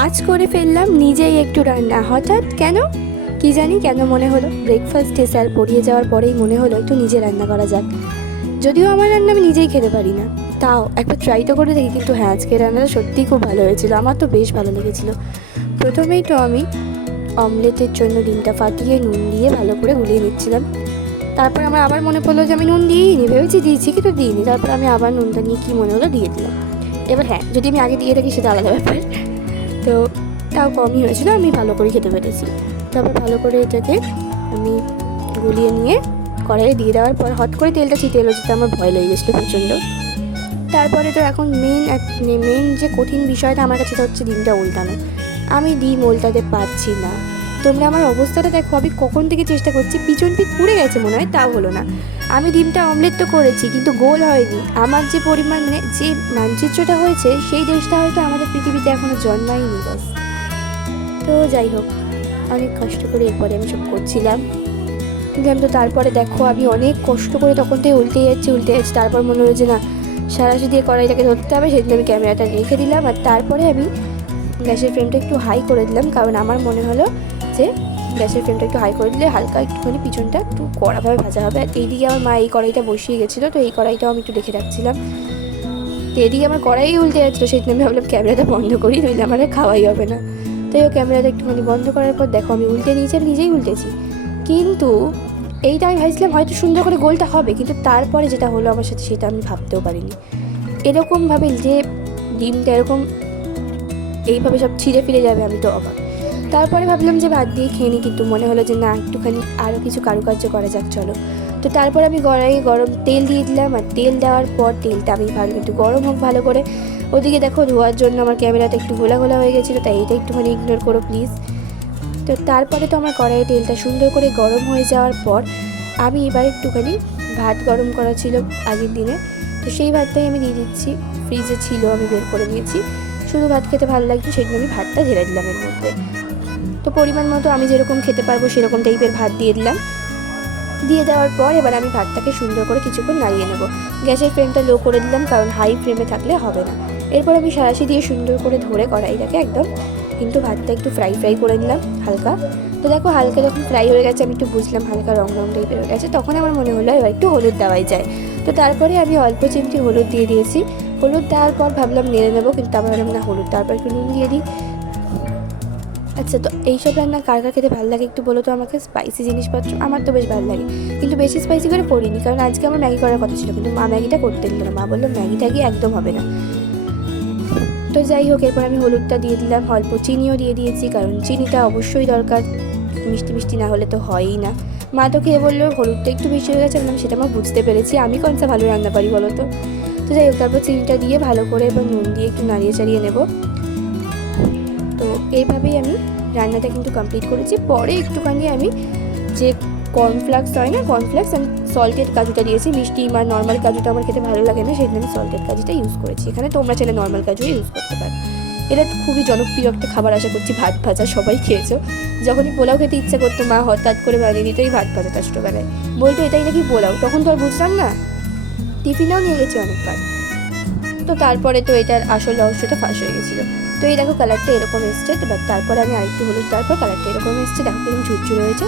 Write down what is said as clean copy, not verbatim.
আজ করে ফেললাম নিজেই একটু রান্না। হঠাৎ কেন কি জানি কেন মনে হলো, ব্রেকফাস্টে স্যার পড়িয়ে যাওয়ার পরেই মনে হলো একটু নিজে রান্না করা যাক। যদিও আমার রান্না আমি নিজেই খেতে পারি না, তাও একবার ট্রাই তো করে দেখি। কিন্তু হ্যাঁ, আজকের রান্নাটা সত্যিই খুব ভালো হয়েছিল, আমার তো বেশ ভালো লেগেছিলো। প্রথমেই তো আমি অমলেটের জন্য ডিমটা ফাটিয়ে নুন দিয়ে ভালো করে গুলিয়ে নিচ্ছিলাম। তারপর আমার আবার মনে পড়লো যে আমি নুন দিইনি, ভেবেছি দিয়েছি কিন্তু দিইনি। তারপর আমি আবার নুনটা নিয়ে কী মনে হলো দিয়ে দিলাম। এবার হ্যাঁ, যদি আমি আগে দিয়ে থাকি সেটা আলাদা ব্যাপার। তো তাও কমই হয়েছিল, আমি ভালো করে খেতে পেরেছি। তারপর ভালো করে এটাকে আমি গুলিয়ে নিয়ে কড়াইয়ে দিয়ে দেওয়ার পর হট করে তেলটা ছিটে এলো, যেতে আমার ভয় লেগে গেছিলো প্রচণ্ড। তারপরে তো এখন মেন যে কঠিন বিষয়টা আমার কাছে সেটা হচ্ছে ডিমটা উল্টানো। আমি ডিম উল্টাতে পারছি না। তোমরা আমার অবস্থাটা দেখো, আমি কখন থেকে চেষ্টা করছি, পিছন পিঠ পুড়ে গেছে মনে হয়, তাও হলো না। আমি ডিমটা অমলেট তো করেছি কিন্তু গোল হয়নি। আমার যে পরিমাণে যে মানচিত্রটা হয়েছে সেই দেশটা হয়তো আমাদের পৃথিবীতে এখনও জন্মায়নি বাস। তো যাই হোক, অনেক কষ্ট করে এরপরে আমি সব করছিলাম। কিন্তু তারপরে দেখো আমি অনেক কষ্ট করে তখন থেকে উল্টে যাচ্ছি। তারপর মনে হলো যে না, সারাশি দিয়ে কড়াইটাকে ধরতে হবে, সেদিন আমি ক্যামেরাটা রেখে দিলাম। আর তারপরে আমি গ্যাসের ফ্লেমটা একটু হাই করে দিলাম, কারণ আমার মনে হলো যে গ্যাসের ফ্লেমটা একটু হাই করে দিলে হালকা একটুখানি পিছনটা একটু কড়াভাবে ভাজা হবে। আর এইদিকে আমার মা এই কড়াইটা বসিয়ে গেছিলো, তো এই কড়াইটাও আমি একটু দেখে রাখছিলাম। তো এদিকে আমার কড়াই উল্টে যাচ্ছিলো, সেই জন্য আমি ভাবলাম ক্যামেরাটা বন্ধ করি, নইলে আমার খাওয়াই হবে না। তো এই ক্যামেরাটা একটুখানি বন্ধ করার পর দেখো আমি উল্টে নিয়েছি, আমি নিজেই উল্টেছি। কিন্তু এইটা আমি ভাবছিলাম হয়তো সুন্দর করে গোলটা হবে, কিন্তু তারপরে যেটা হলো আমার সাথে সেটা আমি ভাবতেও পারিনি। এরকমভাবে যে ডিমটা এরকম এইভাবে সব ছিঁড়ে ফিরে যাবে, আমি তো অবাক। তারপরে ভাবলাম যে ভাত দিয়ে খেয়ে নিই, কিন্তু মনে হলো যে না, একটুখানি আরও কিছু কারুকার্য করা যাক, চলো। তো তারপর আমি কড়াইয়ে গরম তেল দিয়ে দিলাম। আর তেল দেওয়ার পর তেলটা আমি ভালো একটু গরম হোক ভালো করে। ওদিকে দেখো ধোয়ার জন্য আমার ক্যামেরাটা একটু ঘোলা ঘোলা হয়ে গেছিলো, তাই এইটা একটুখানি ইগনোর করো প্লিজ। তো তারপরে তো আমার কড়াইয়ে তেলটা সুন্দর করে গরম হয়ে যাওয়ার পর আমি এবার একটুখানি ভাত গরম করা ছিল আগের দিনে, তো সেই ভাতটাই আমি দিয়ে দিচ্ছি। ফ্রিজে ছিল, আমি বের করে নিয়েছি। শুধু ভাত খেতে ভালো লাগতো, সেজন্য আমি ভাতটা ঢেলে দিলাম এর মধ্যে। তো পরিমাণ মতো আমি যেরকম খেতে পারবো সেরকম টাইপের ভাত দিয়ে দিলাম। দিয়ে দেওয়ার পর এবার আমি ভাতটাকে সুন্দর করে কিছুক্ষণ নাড়িয়ে নেব। গ্যাসের ফ্লেমটা লো করে দিলাম, কারণ হাই ফ্লেমে থাকলে হবে না। এরপর আমি সাঁড়াশি দিয়ে সুন্দর করে ধরে কড়াইটাকে একদম কিন্তু ভাতটা একটু ফ্রাই করে নিলাম হালকা। তো দেখো হালকা যখন ফ্রাই হয়ে গেছে, আমি একটু বুঝলাম হালকা রং টাইপের হয়ে গেছে, তখন আমার মনে হলো এবার একটু হলুদ দেওয়াই যায়। তো তারপরে আমি অল্প চিমটি হলুদ দিয়ে দিয়েছি। হলুদ দেওয়ার পর ভাবলাম নেড়ে নেবো, কিন্তু আবার ভাবলাম না, হলুদ তারপর একটু নুন দিয়ে দিই। আচ্ছা, তো এইসব রান্না কার কার খেতে ভালো লাগে একটু বলো তো আমাকে। স্পাইসি জিনিসপত্র আমার তো বেশ ভালো লাগে, কিন্তু বেশি স্পাইসি করে করিনি, কারণ আজকে আমার ম্যাগি করার কথা ছিল, কিন্তু মা ম্যাগিটা করতে দিল না। মা বললো ম্যাগিটা গিয়ে একদম হবে না। তো যাই হোক, এরপর আমি হলুদটা দিয়ে দিলাম, অল্প চিনিও দিয়ে দিয়েছি, কারণ চিনিটা অবশ্যই দরকার, মিষ্টি মিষ্টি না হলে তো হয়ই না। মা তো খেয়ে বললো হলুদটা একটু বেশি হয়ে গেছে, বললাম সেটা আমার বুঝতে পেরেছি, আমি কোনটা ভালো রান্না পারি বলো তো। তো যাই হোক, তারপর চিনিটা দিয়ে ভালো করে এবার নুন দিয়ে একটু নাড়িয়ে চাড়িয়ে নেব। তো এইভাবেই আমি রান্নাটা কিন্তু কমপ্লিট করেছি। পরে একটুখানি আমি যে কর্নফ্লেক্স হয় না, কর্নফ্লেক্স আমি সল্টেড কাজুটা দিয়েছি। মিষ্টি বা নর্মাল কাজুটা আমার খেতে ভালো লাগে না, সেই জন্য আমি সল্টেড কাজুটা ইউজ করেছি। এখানে তোমরা চাইলে নর্মাল কাজু ইউজ করতে পারো। এটা খুবই জনপ্রিয় একটা খাবার, আশা করছি ভাত ভাজা সবাই খেয়েছো। যখনই পোলাও খেতে ইচ্ছা করতো, মা হঠাৎ করে বানিয়ে দিত এই ভাত ভাজাটা ছোটোবেলায়, বলতো এটাই নাকি পোলাও। তখন তো আর বুঝলাম না, টিফিনেও নিয়ে গেছি অনেকবার। তো তারপরে তো এটার আসল রহস্যটা ফাঁস হয়ে গেছিলো। তো এই দেখো কালারটা এরকম এসছে। তো তারপরে আমি আরেকটু হলুদ, তারপর কালারটা এরকম এসছে, দেখো কিরকম ঝুরঝুরে হয়েছে।